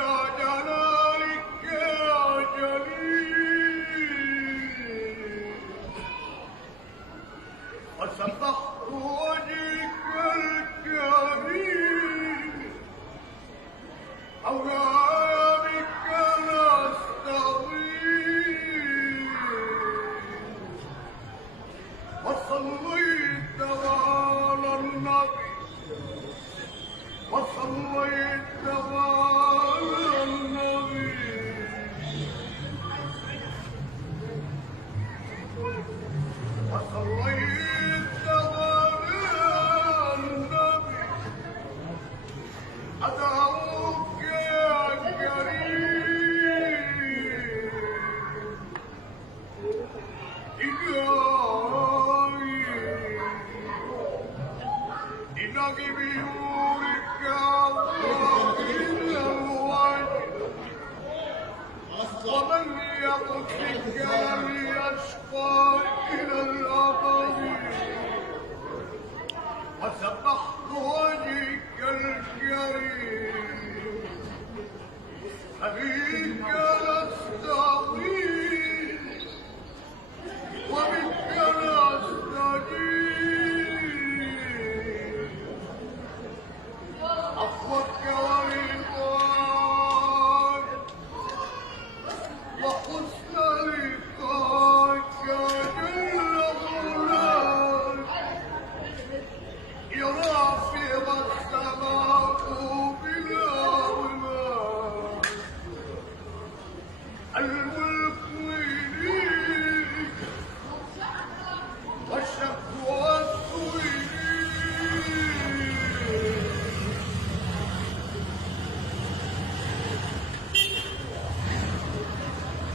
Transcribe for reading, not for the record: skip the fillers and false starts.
إلى جلالك يا جليل وسبحت وجهك الكريم مولاي بك نستغيث وصليت على النبي وصليت على النبي وصليت على النبي أدعوك يا كريم إلهي بنورك إلى الوجه ومن يقصك لم يشقى إلى الأبد وسبحت وجهك الكريم فبك